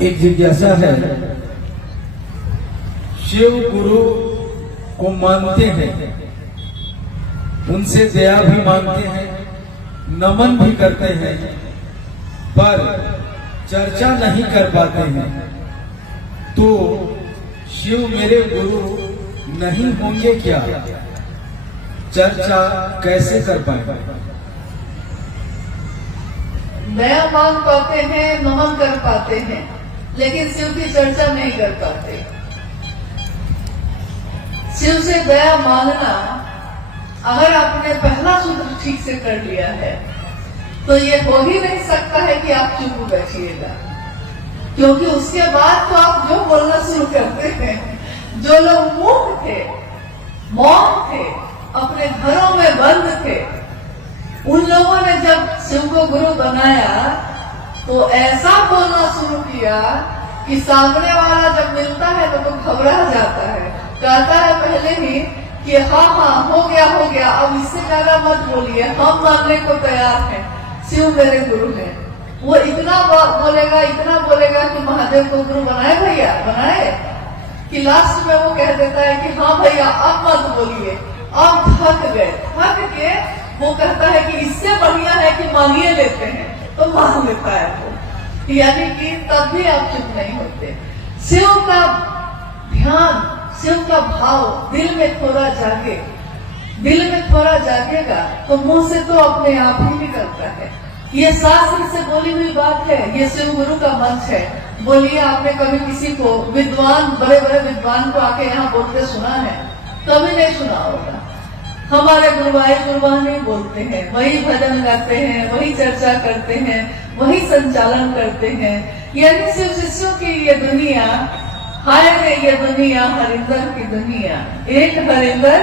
एक जिज्ञासा है, शिव गुरु को मानते हैं, उनसे दया भी मांगते हैं, नमन भी करते हैं, पर चर्चा नहीं कर पाते हैं, तो शिव मेरे गुरु नहीं होंगे क्या? चर्चा कैसे कर पाएंगे? दया मांग पाते हैं, नमन कर पाते हैं, लेकिन शिव की चर्चा नहीं कर पाते। शिव से दया मांगना, अगर आपने पहला सूत्र ठीक से कर लिया है तो ये हो ही नहीं सकता है कि आप चुप बैठिएगा, क्योंकि उसके बाद तो आप जो बोलना शुरू करते हैं। जो लोग मूक थे, मौन थे, अपने घरों में बंद थे, उन लोगों ने जब शिव को गुरु बनाया तो ऐसा बोलना शुरू किया कि सामने वाला जब मिलता है तो घबरा जाता है, कहता है पहले ही कि हाँ हाँ हो गया, अब इससे ज्यादा मत बोलिए, हम मानने को तैयार हैं, शिव मेरे गुरु हैं। वो इतना बोलेगा कि महादेव को गुरु बनाए भैया, बनाए, कि लास्ट में वो कह देता है कि हाँ भैया अब मत बोलिए, अब थक गए, थक के वो कहता है कि इससे बढ़िया है कि मांगिए लेते हैं, तो मांग लेता है वो। यानी कि तब भी आप चुप नहीं होते। शिव का ध्यान, शिव का भाव दिल में थोड़ा जागे, दिल में थोड़ा जागेगा तो मुंह से तो अपने आप ही निकलता है। ये शास्त्र से बोली हुई बात है, ये शिव गुरु का मंच है। बोलिए, आपने कभी किसी को विद्वान, बड़े बड़े विद्वान को आके यहाँ बोलते सुना है? कभी नहीं सुना होगा। हमारे गुरुवानी बोलते हैं, वही भजन गाते हैं, वही चर्चा करते हैं, वही संचालन करते हैं। यानी शिव शिष्यों की ये दुनिया, हाय रे ये दुनिया, हरिंदर की दुनिया, एक हरिंदर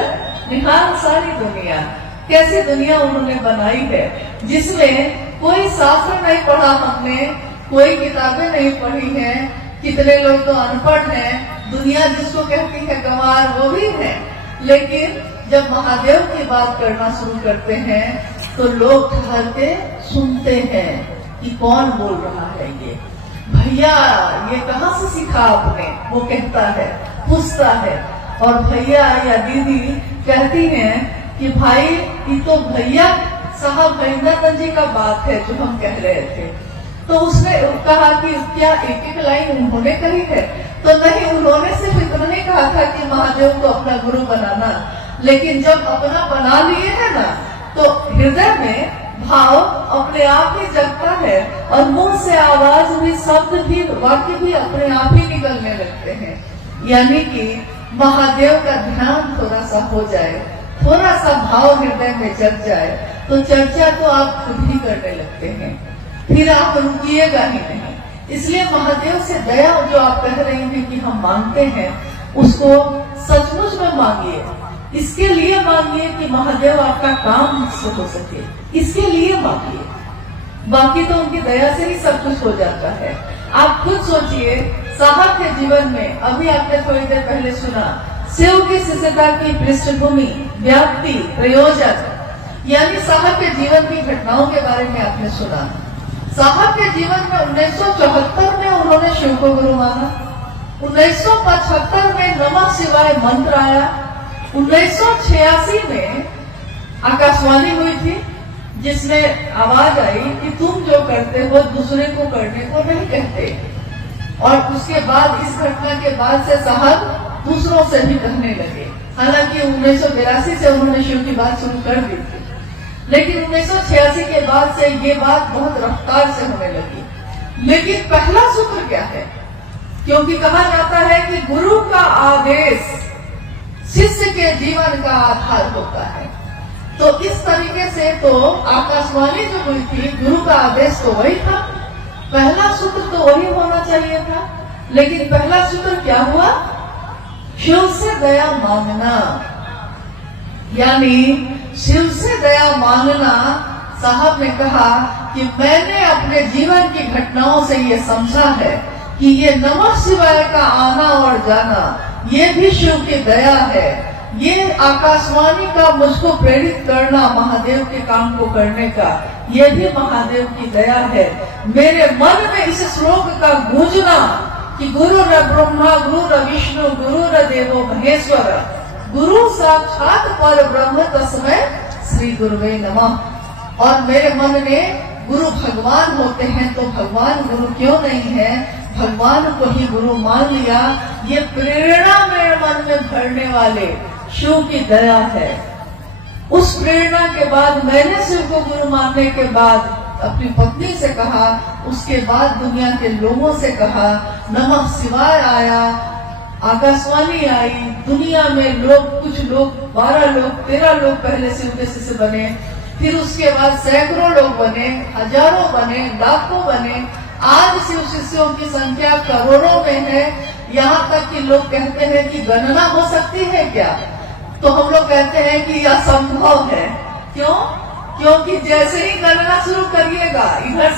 निहाल सारी दुनिया। कैसी दुनिया उन्होंने बनाई है, जिसमें कोई शास्त्र नहीं पढ़ा हमने, कोई किताबें नहीं पढ़ी हैं, कितने लोग तो अनपढ़ हैं, दुनिया जिसको कहती है गंवार वो भी है। लेकिन जब महादेव की बात करना शुरू करते हैं तो लोग ठहर के सुनते हैं कि कौन बोल रहा है ये, भैया ये कहाँ से सीखा आपने, वो कहता है, पूछता है। और भैया या दीदी कहती हैं कि भाई ये तो भैया साहब भैंदर जी का बात है जो हम कह रहे थे। तो उसने कहा कि क्या एक एक लाइन उन्होंने कही है? तो नहीं, उन्होंने सिर्फ इतना ही कहा था कि महादेव को अपना गुरु बनाना, लेकिन जब अपना बना लिए है ना तो हृदय में भाव अपने आप ही जगता है और मुंह से आवाज भी, शब्द भी, वाक्य भी अपने आप ही निकलने लगते हैं। यानी कि महादेव का ध्यान थोड़ा सा हो जाए, थोड़ा सा भाव हृदय में जग जाए तो चर्चा तो आप खुद ही करने लगते हैं, फिर आप रुकिएगा ही नहीं। इसलिए महादेव से दया जो आप कह रहे हैं कि हम मांगते हैं, उसको सचमुच में मांगिए। इसके लिए मांगिए कि महादेव आपका काम से हो सके, इसके लिए मांगिए। बाकी तो उनकी दया से ही सब कुछ हो जाता है। आप खुद सोचिए, साहब के जीवन में, अभी आपने थोड़ी देर पहले सुना, शिव की शिष्यता की पृष्ठभूमि, व्याप्ति, प्रयोजन, यानी साहब के जीवन की घटनाओं के बारे में आपने सुना। साहब के जीवन में 1974 में उन्होंने शिव को गुरु माना, 1975 में नमः शिवाय मंत्र आया, 1986 में आकाशवाणी हुई थी जिसमें आवाज आई कि तुम जो करते हो दूसरे को करने को नहीं कहते। और उसके बाद, इस घटना के बाद से साहब दूसरों से भी कहने लगे। हालांकि 1982 से उन्होंने शिव की बात शुरू कर दी थी, लेकिन 1986 के बाद से ये बात बहुत रफ्तार से होने लगी। लेकिन पहला सूत्र क्या है? क्योंकि कहा जाता है कि गुरु का आदेश शिष्य के जीवन का आधार होता है, तो इस तरीके से तो आकाशवाणी जो हुई थी, गुरु का आदेश तो वही था, पहला सूत्र तो वही होना चाहिए था। लेकिन पहला सूत्र क्या हुआ? शिव से दया मांगना। यानी शिव से दया मांगना, साहब ने कहा कि मैंने अपने जीवन की घटनाओं से ये समझा है कि ये नमः शिवाय का आना और जाना, ये भी शिव की दया है। ये आकाशवाणी का मुझको प्रेरित करना महादेव के काम को करने का, ये भी महादेव की दया है। मेरे मन में इस श्लोक का गूंजना कि गुरु र ब्रह्मा गुरु र विष्णु गुरु र देवो महेश्वर, गुरु साक्षात पर ब्रह्म तस्मै श्री गुरुवे नमः। और मेरे मन ने गुरु भगवान होते हैं तो भगवान गुरु क्यों नहीं है, भगवान को ही गुरु मान लिया। ये प्रेरणा मेरे मन में भरने वाले शिव की दया है। उस प्रेरणा के बाद मैंने शिव को गुरु मानने के बाद अपनी पत्नी से कहा, उसके बाद दुनिया के लोगों से कहा, नमः शिवाय आया, आकाशवाणी आई, दुनिया में लोग, कुछ लोग 12 लोग 13 लोग पहले शिव के शिष्य बने, फिर उसके बाद सैकड़ों लोग बने, हजारों बने, लाखों बने। आज शिव शिष्यों की संख्या करोड़ों में है। यहाँ तक कि लोग कहते हैं कि गणना हो सकती है क्या, तो हम लोग कहते हैं कि यह असंभव है। क्यों? क्योंकि जैसे ही गणना शुरू करिएगा इधर